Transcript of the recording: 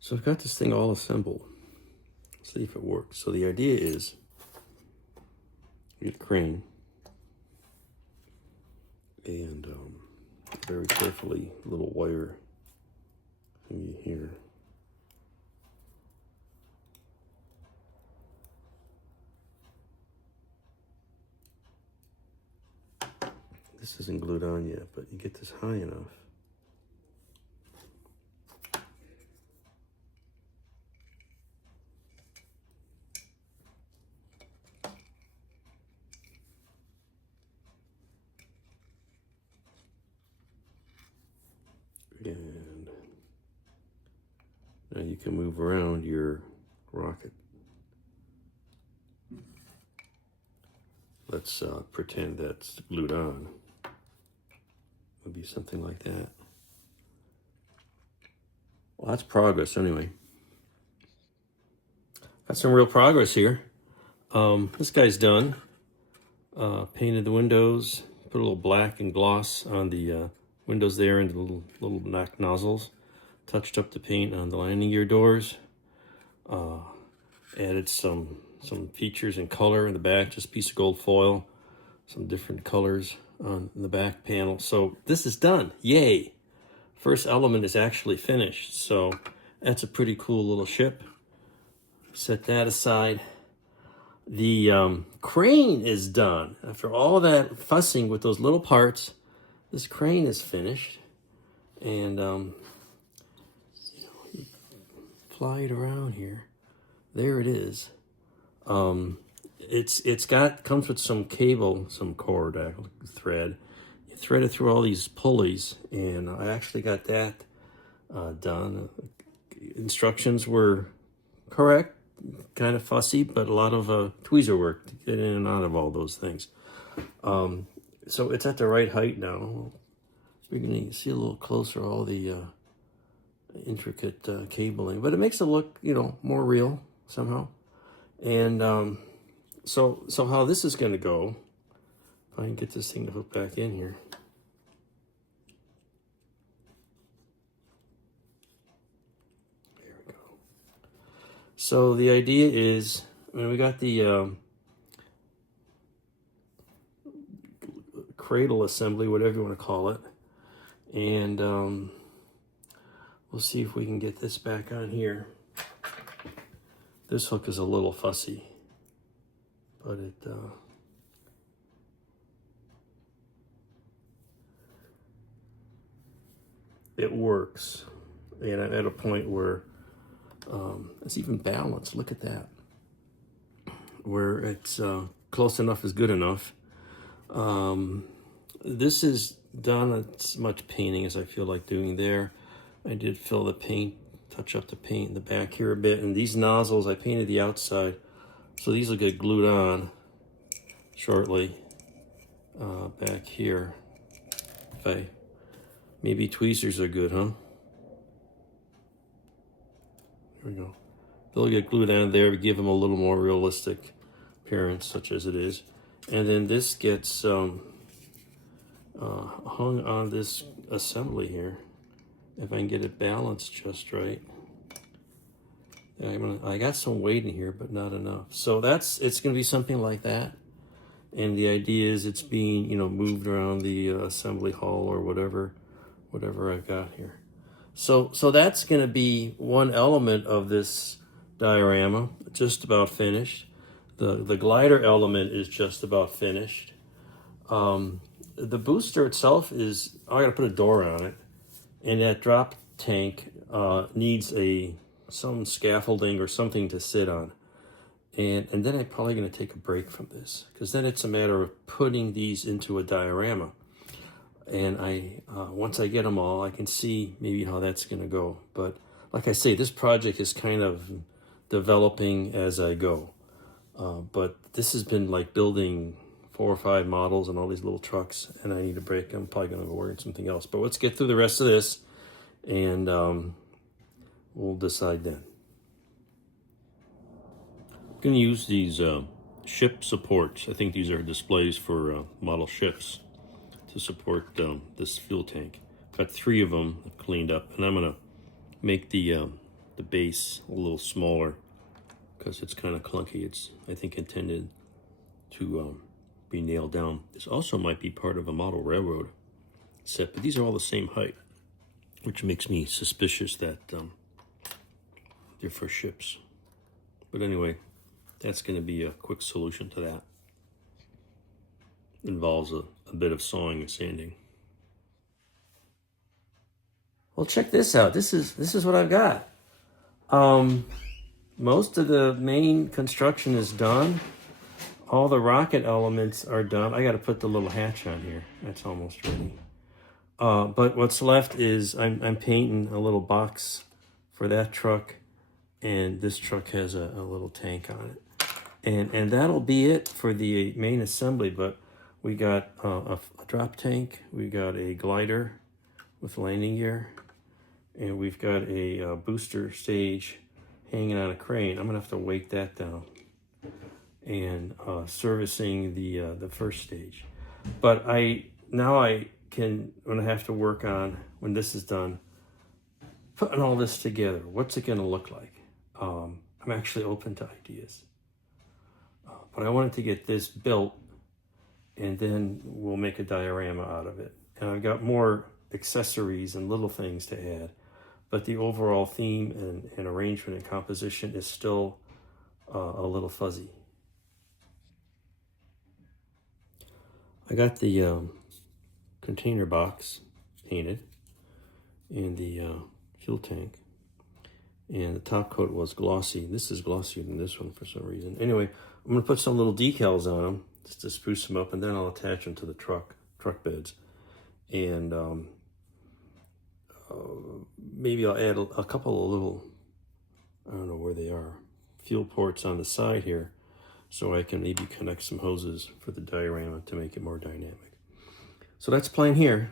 So I've got this thing all assembled. Let's see if it works. So the idea is you get a crane and very carefully a little wire thingy here. This isn't glued on yet, but you get this high enough. And now you can move around your rocket. Let's pretend that's glued on. Would be something like that. Well, that's progress anyway. Got some real progress here. This guy's done. Painted the windows, put a little black and gloss on the windows there and the little black nozzles. Touched up the paint on the landing gear doors. Added some features and color in the back, just a piece of gold foil, some different colors on the back panel. So this is done, yay. First element is actually finished. So that's a pretty cool little ship. Set that aside. The crane is done. After all that fussing with those little parts, this crane is finished. And you fly it around here. There it is. Comes with some cable, some cord thread. You thread it through all these pulleys, and I actually got that done. Instructions were correct, kind of fussy, but a lot of tweezer work to get in and out of all those things. So it's at the right height now. We're going to see a little closer all the intricate cabling, but it makes it look, more real somehow. And so how this is going to go, if I can get this thing to hook back in here. There we go. So the idea is, we got the cradle assembly, whatever you want to call it, and we'll see if we can get this back on here. This hook is a little fussy, but it works. And I'm at a point where it's even balanced. Look at that. Where it's close enough is good enough. This is done as much painting as I feel like doing there. I did fill the paint, touch up the paint in the back here a bit. And these nozzles, I painted the outside. So these will get glued on shortly back here. Maybe tweezers are good, huh? There we go. They'll get glued on there to give them a little more realistic appearance, such as it is. And then this gets hung on this assembly here. If I can get it balanced just right. I got some weight in here, but not enough. So it's going to be something like that. And the idea is it's being, moved around the assembly hall or whatever I've got here. So that's going to be one element of this diorama, just about finished. The glider element is just about finished. The booster itself is, I got to put a door on it. And that drop tank needs some scaffolding or something to sit on. And then I'm probably going to take a break from this, because then it's a matter of putting these into a diorama. And once I get them all, I can see maybe how that's going to go. But like I say, this project is kind of developing as I go. But this has been like building 4 or 5 models and all these little trucks, and I need a break. I'm probably going to go work on something else. But let's get through the rest of this, and we'll decide then. I'm going to use these ship supports. I think these are displays for model ships to support this fuel tank. Got 3 of them cleaned up, and I'm going to make the the base a little smaller because it's kind of clunky. It's, I think, intended to be nailed down. This also might be part of a model railroad set, but these are all the same height, which makes me suspicious that they're for ships. But anyway, that's going to be a quick solution to that. Involves a bit of sawing and sanding. Well, check this out. This is what I've got. Most of the main construction is done. All the rocket elements are done. I got to put the little hatch on here. That's almost ready. But what's left is I'm painting a little box for that truck, and this truck has a little tank on it. And that'll be it for the main assembly, but we got a drop tank, we got a glider with landing gear, and we've got a booster stage hanging on a crane. I'm gonna have to weight that down and servicing the first stage. But now I can, when I have to work on, when this is done, putting all this together, what's it gonna look like? I'm actually open to ideas. But I wanted to get this built, and then we'll make a diorama out of it. And I've got more accessories and little things to add, but the overall theme and arrangement and composition is still a little fuzzy. I got the container box painted and the fuel tank, and the top coat was glossy. This is glossier than this one for some reason. Anyway, I'm gonna put some little decals on them just to spruce them up, and then I'll attach them to the truck beds. And maybe I'll add a couple of little, I don't know where they are, fuel ports on the side here, so I can maybe connect some hoses for the diorama to make it more dynamic. So that's plan here.